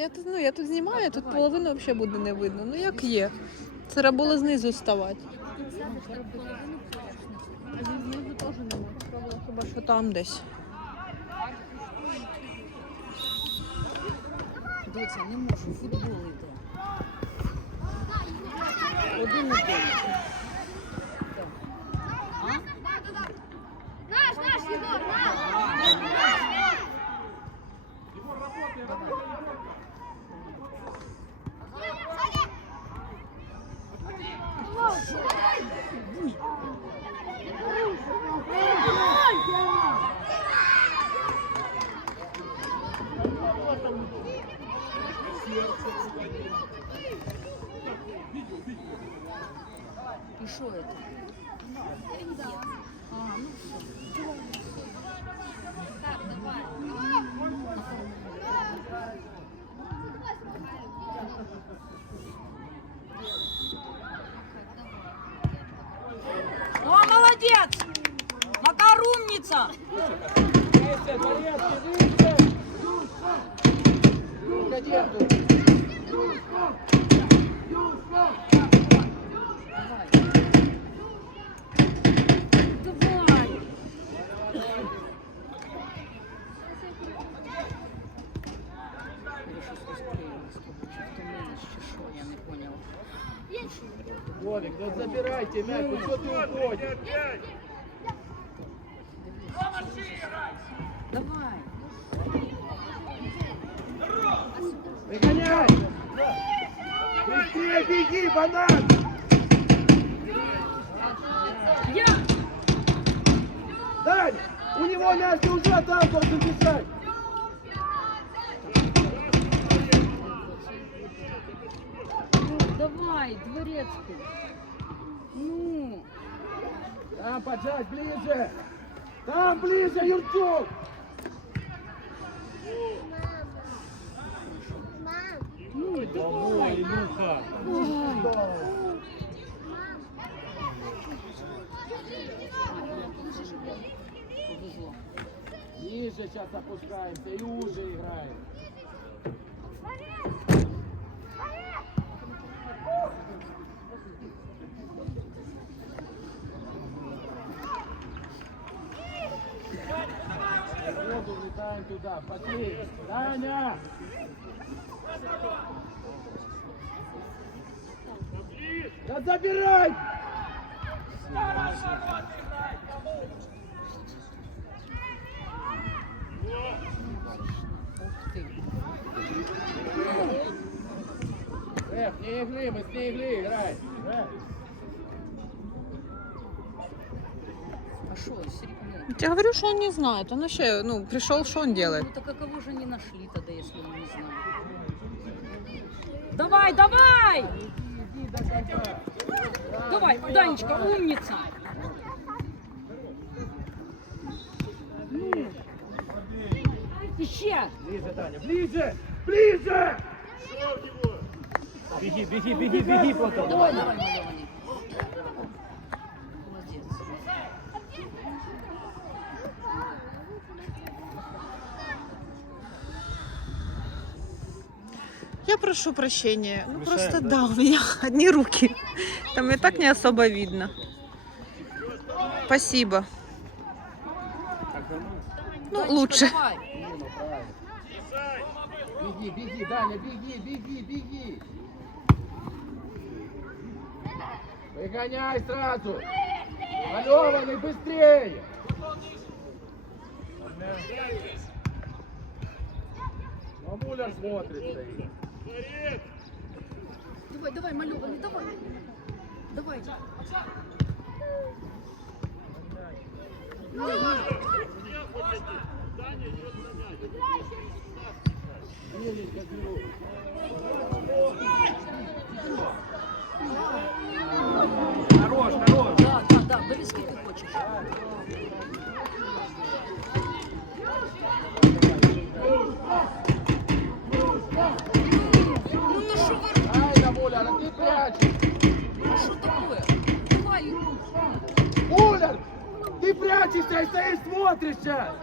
Я тут, ну, я тут знімаю, тут половину взагалі буде не видно. Ну як є. Треба було знизу ставати. Хіба що там десь. Доця, не можу, футбол йде. Один. А? Наш, наш, Егор, наш! І що це? А, ну все. О, молодец! Макар умница! Давай! Я щось розклеїлась, тобто, чи втомилась, чи що, я не поняла. Вовик, ну забирайте мяч, ну что ты уходишь? Давай! Выгоняй! Быстрее беги, банан! Я! Дань, у него ты уже там должен! Ну, давай, дворецкий! Ну! Там поджать ближе! Там ближе, Юрчук! Ну, давай! Илюха! Ниже сейчас опускаемся и уже играем. Туда, пошли. Даня! Да забирай! Эх, не игли, мы с ней игли, играй. Я говорю, что он не знает. Он вообще, ну, пришел, что он делает? Ну так а кого же не нашли тогда, если он не знает? Давай, давай! Давай, Данечка, умница! Еще! Ближе, Таня, ближе! Ближе! Беги, беги, беги, беги потом. Давай, давай, малеванный. Молодец. Я прошу прощения. Ну, просто да, у меня одни руки. Там и так не особо видно. Спасибо. Ну, лучше. Беги, беги, Даня, беги, беги, беги. Выгоняй сразу. Малеванный, быстрее. Мамуля смотрит. Давай, давай, малеванный, давай. Давай. Хорош, хорош. Да, да, да, бери сколько хочешь. Ну то что вы, Ай, Мамуля, ну ты прячешь. ну что такое? Давай. Уляр, ты прячешься и стоишь, смотришь сейчас.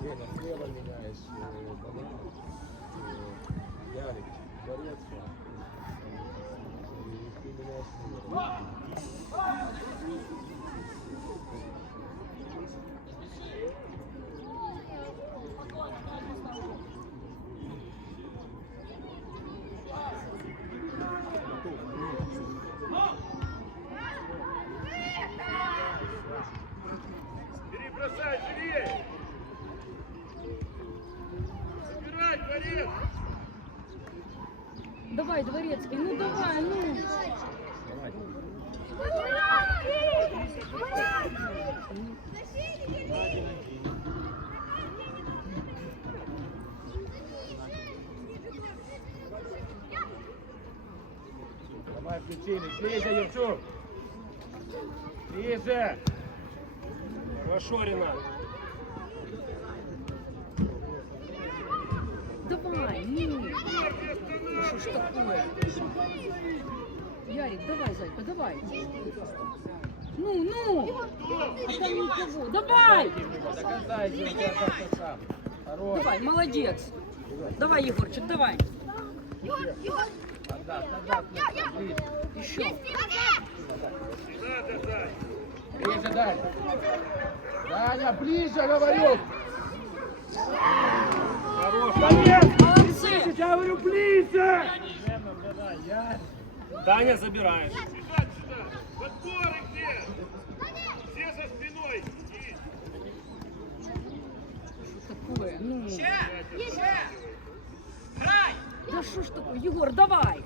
Слева, слева меняешь э, э, Ярик, и ты меняешь номер. Включили. Ближе, Юрчук! Ближе! Хорошо, Ренат. Давай, ну. Что ж такое? Ярик, давай, зайка, давай. Ну, ну. А там никого. Давай. Давай, молодец. Давай, Егорчик, давай. Отдав, ближе. Еще. Ближе дай. Даня, ближе, говорю. Хорош! Молодцы. Я говорю, ближе! Даня забираешь. Сюда, сюда! Подборы где? Все за спиной! Иди. Такое, ну. Да что ж такое, Егор, давай.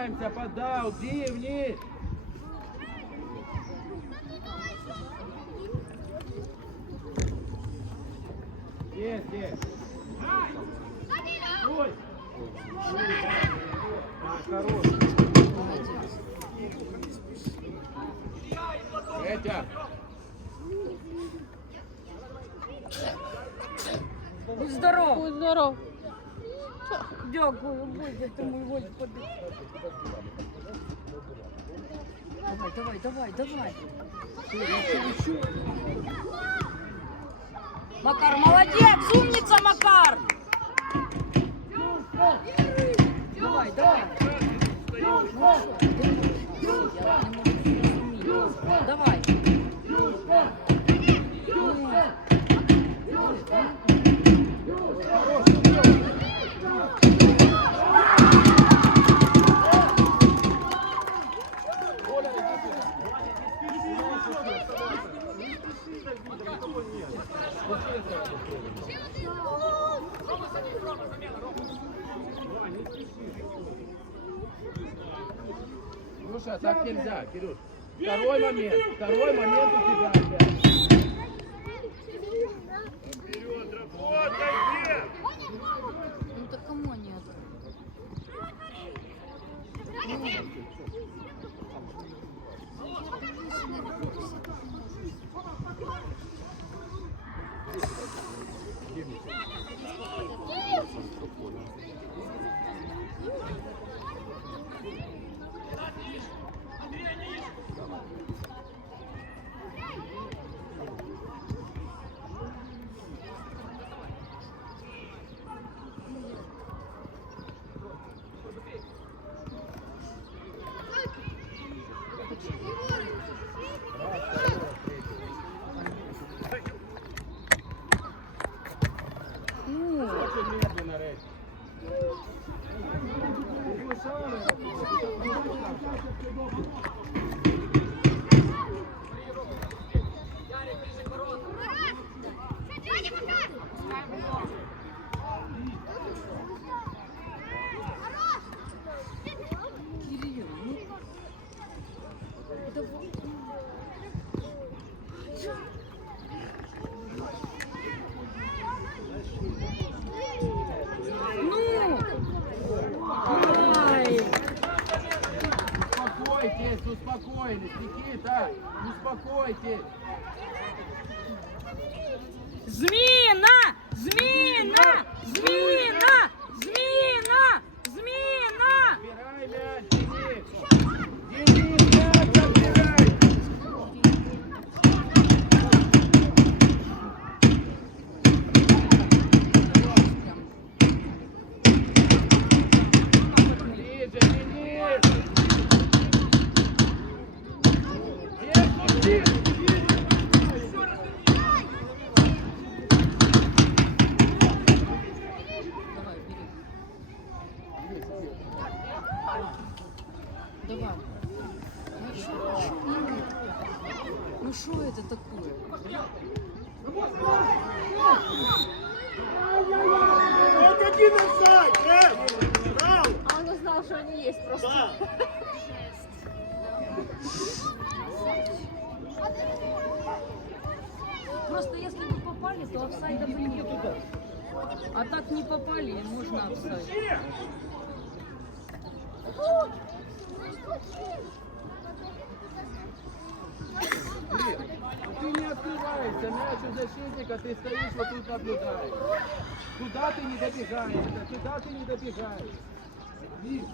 Открываемся, подал, дивни. Есть, есть. Ой. А, хорош. Петя. Будь здоров. Будь здоров. Дякую, Боже ти мой Господи. Давай, давай, давай. Макар, молодец, умница, Макар. Давай, давай. Слушай, а так нельзя, Кирюш. Второй момент, второй момент у тебя опять. Вперед, работай, где? Ну так кому нет? Ну, Очень медленно, Кирилл, ну. Это вот- Ну! Ай! Успокойтесь, успокоились, Никита, успокойтесь. Зміна! Зміна! Зміна! Зміна! Просто если бы попали, то офсайда бы не было. А так не попали, и можно офсайд. Ты не открываешься, мяч у защитника, ты стоишь вот тут наблюдаешь. Куда ты не добегаешь, да куда ты не добегаешь. Вид.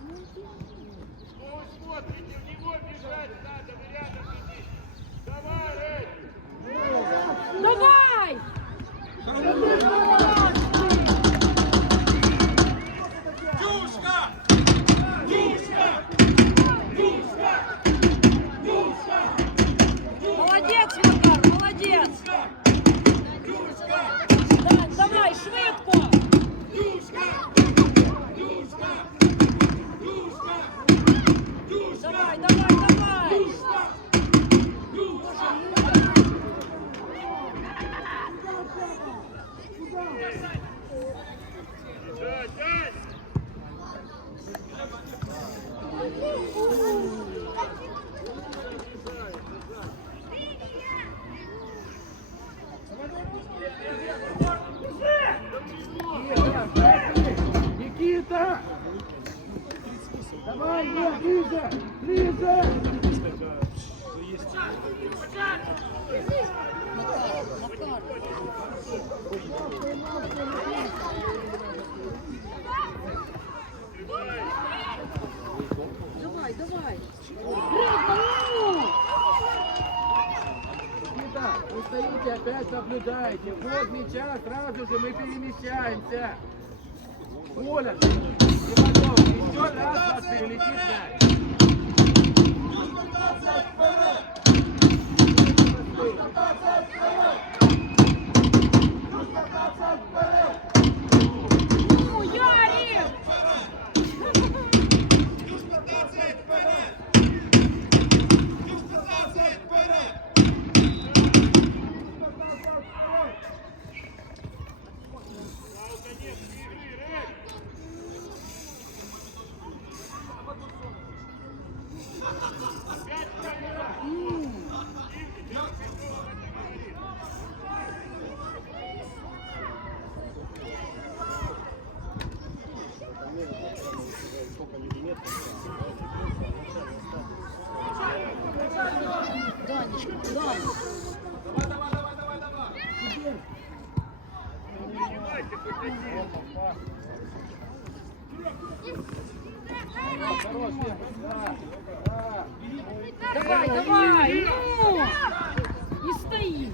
Ну вы смотрите, в него бежать надо, вы рядом сидите. Давай, Давай! Молодець, Макар, молодець! Да, давай, швидко! Опять наблюдаете. Вот мяча, сразу же мы перемещаемся. Оля, Иванов, еще раз вас перелетит мяч. Ну, Ярик! Данечка, Даня. Хорош, Лев, да, да. Давай, давай! Ну! Не стоим!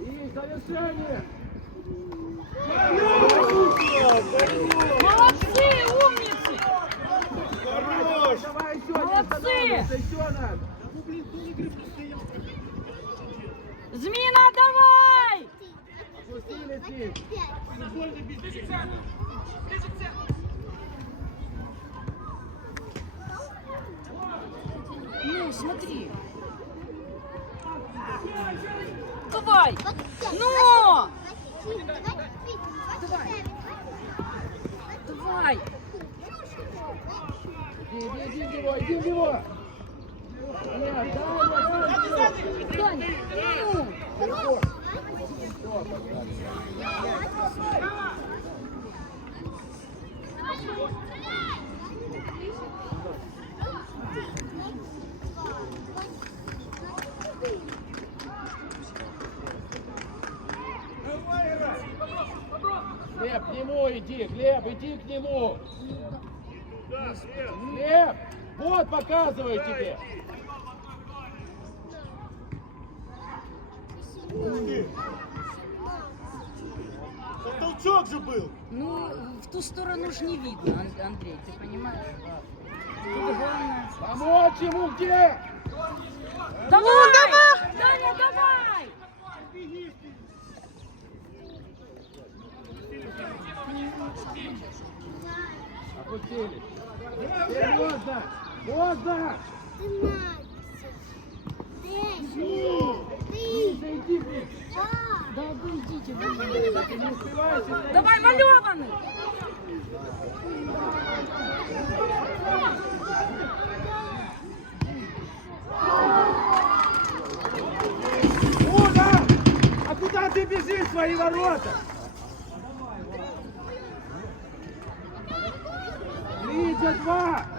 И завершение. Молодцы, умницы! Хорош! Давай еще, Молодцы! еще надо. Змина, давай! Опустили здесь. Ну, смотри. Давай! Ну! Давай! Иди, иди, иди в него, иди в него. Нет, да, Даня, ну! Глеб, к нему иди, Глеб, иди к нему. Глеб, вот показываю тебе. Это толчок же был! Ну, в ту сторону ж не видно, Ан- Андрей, ты понимаешь? Тут главное... Помочь ему где? Давай! давай! Даня, давай! опустились. Теперь блин. Да обойдите вы. Давай, малеванный! Ура! А куда ты бежишь свои ворота? Тридцать два!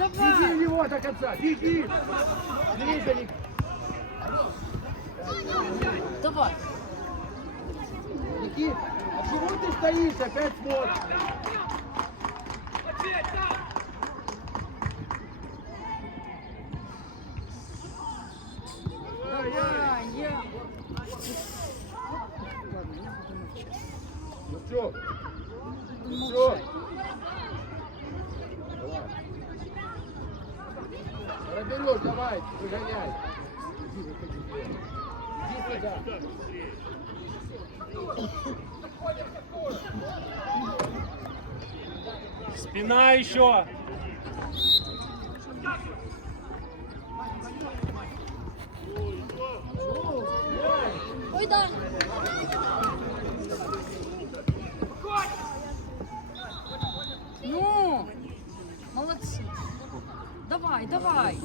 Давай! в него до конца! Беги! Ник- Давай! Никит, а чего ты стоишь? Опять смотришь. Давай! Я... Ну все. Ну все. Проберешь, давай, выгоняй. Иди, выходи. Иди сюда. Спина еще. Ой, да. Ну! Молодцы! Давай, давай!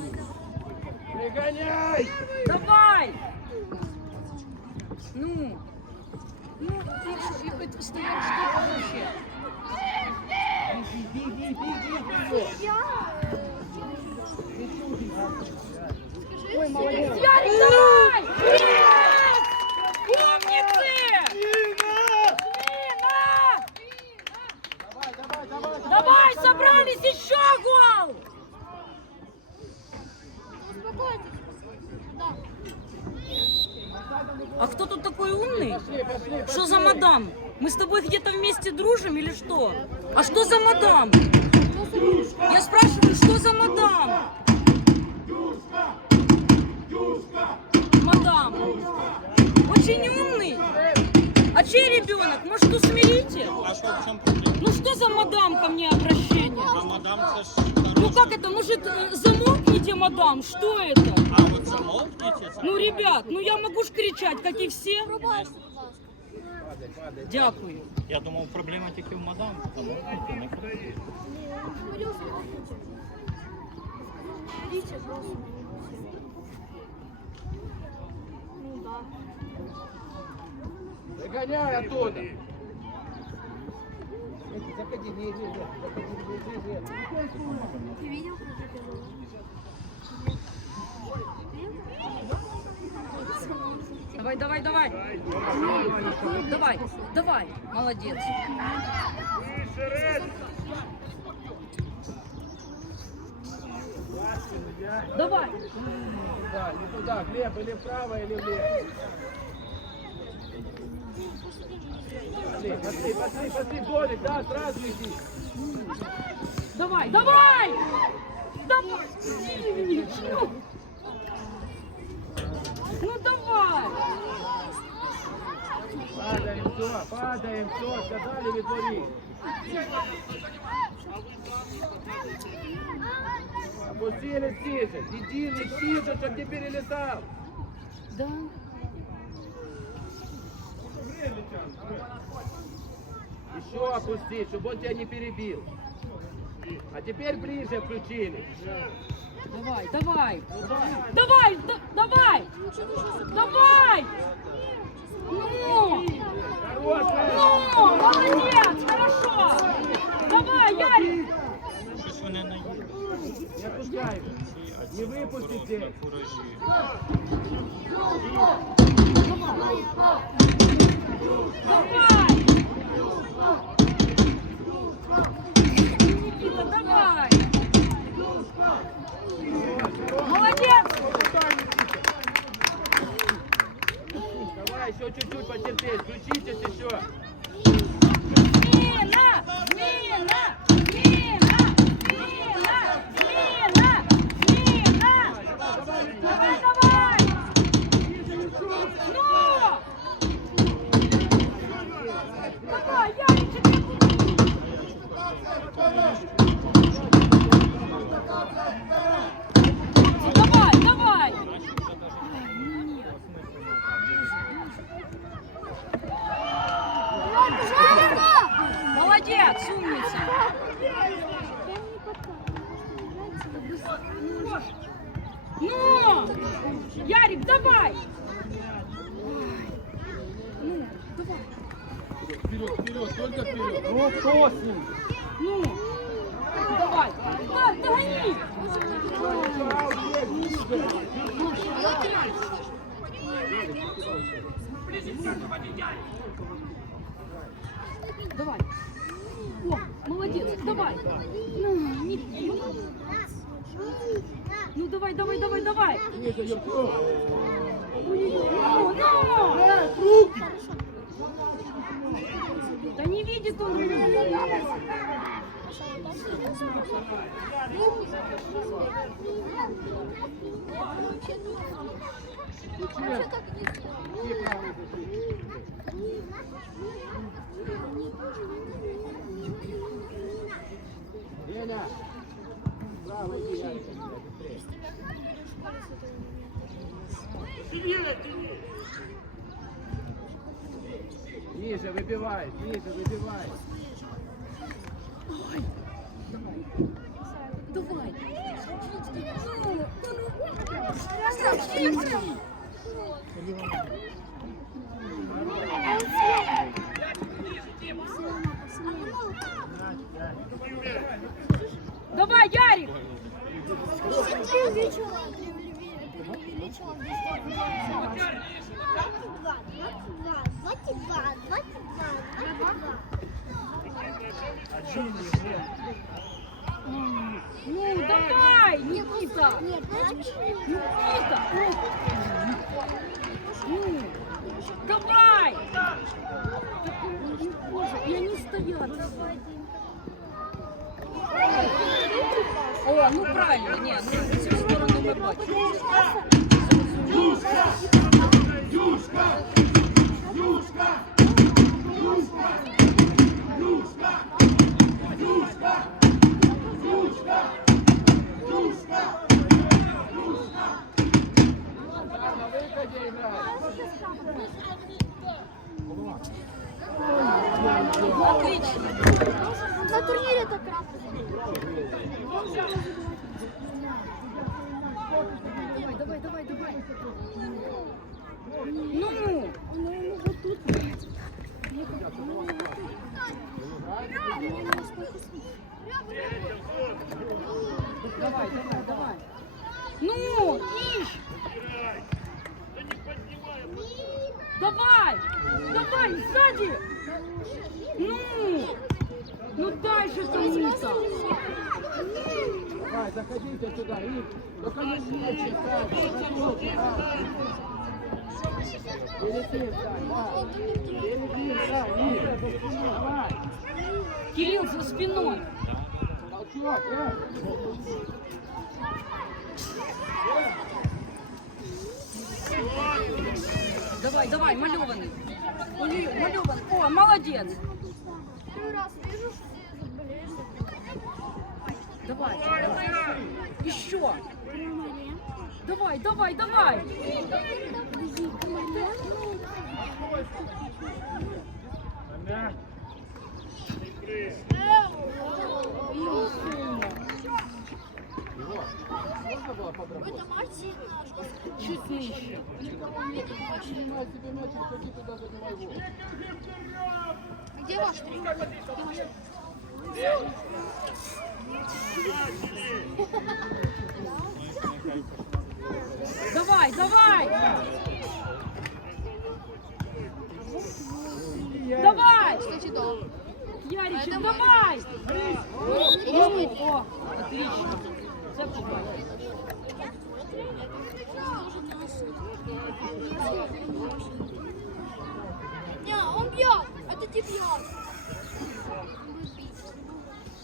Выгоняй! Давай! Ну! Ну, ты что, и это стоять что вообще? Беги, беги, беги в него. Ой, молодец. Ярик, давай! Есть! Умницы! Нина! Давай, давай, давай. Давай, собрались еще гол! Успокойтесь. Да. А кто тут такой умный? Пошли, пошли, пошли. Что за мадам? Мы с тобой где-то вместе дружим или что? А что за мадам? Я спрашиваю, что за мадам? Мадам. Очень умный. А чей ребенок? Может, усмирите? А що в чому проблема? Ну что за мадам ко мне обращение? А мадам це ж Ну как это? Может, э, замолкните, мадам? Что это? А от замовкніть це. Ну, ребят, ну я могу ж кричать, как и все. Дякую. Я думав, проблема тільки в мадам. Не просто. Ну да. Выгоняй оттуда. Заходи, не иди, не. Ты видел, как это Давай, давай, давай. Давай, давай. Молодец. Давай. Туда, не туда, Глеб, или вправо, или влево. Пошли, пошли, пошли, Толик, да, сразу иди. Давай, давай. Давай. Ну. Давай. Падаем, все, падаем, все, сказали, вытвори. Опустились ниже, иди, не ниже, чтобы не перелетал. Да. Еще опусти, чтобы он тебя не перебил. А теперь ближе включили. Давай, давай. Давай, да- давай. Давай. Ну. Ну, молодец, хорошо. Давай, Ярик. Щось вони не їдуть. Не Молодец! Давай, еще чуть-чуть потерпеть. Включитесь еще. Мина! Мина! Ну, кто с ним? Ну! Давай! Да, догони! Давай! О, молодец! Давай! Ну, не. Ну давай, давай, давай, давай! Юрко. Ну, ну! Да не видит он Вообще так не И правый держи. Леня. Ярик. Ниже выбивай, ниже выбивай. Давай! Давай, Ярик! в 22, 22, 22. Ну, давай, Никита! Никита! Ну, давай! Боже, я не стоят. О, ну правильно, нет, ну цю сторону ми бачимо. На Отлично. На турнире так раз. Давай, давай, давай, давай. Ну, Ну, вот тут. давай, давай, давай. Ну, ищ. Давай, давай, сзади. Ну, ну дальше томиться. Давай, заходите сюда. И только не смейте. Кирилл за спиной. Толчок, э. Давай, давай, малеванный. Ой, малеван. О, молодец. Первый раз вижу, что ты заболеешь. Давай. Еще. Давай, давай, давай. Можно было подработать? Мать сильно жестко. Чуть ниже. Снимай себе мяч и ходи туда, забивай его. Где ваш тренер? Давай, давай. Давай. Кстати, да. Яричек, давай. О, отлично. Побачив. Не, он бьет. Это тип бьет.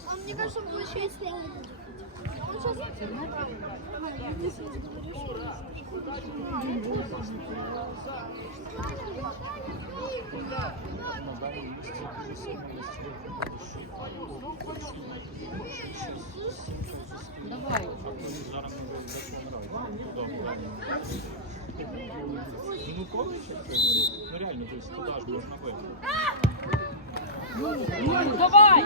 Он, мне кажется, он будет Давай. Ну, коли? Ну, реально, то есть туди ж можна вийти. Ну, давай.